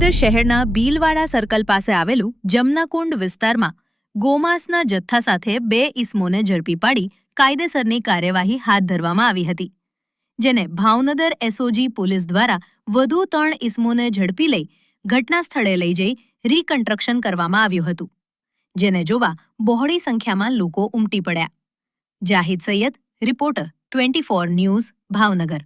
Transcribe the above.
ભાવનગર શહેરના બીલવાડા સર્કલ પાસે આવેલું જમનાકુંડ વિસ્તારમાં ગોમાંસના જથ્થા સાથે 2 ઈસમોને ઝડપી પાડી કાયદેસરની કાર્યવાહી હાથ ધરવામાં આવી હતી, જેને ભાવનગર એસઓજી પોલીસ દ્વારા વધુ 3 ઈસમોને ઝડપી લઈ ઘટના સ્થળે લઈ જઈ રીકન્સ્ટ્રક્શન કરવામાં આવ્યું હતું, જેને જોવા બહોળી સંખ્યામાં લોકો ઉમટી પડ્યા. Zahid Syed, reporter 24 news, Bhavnagar.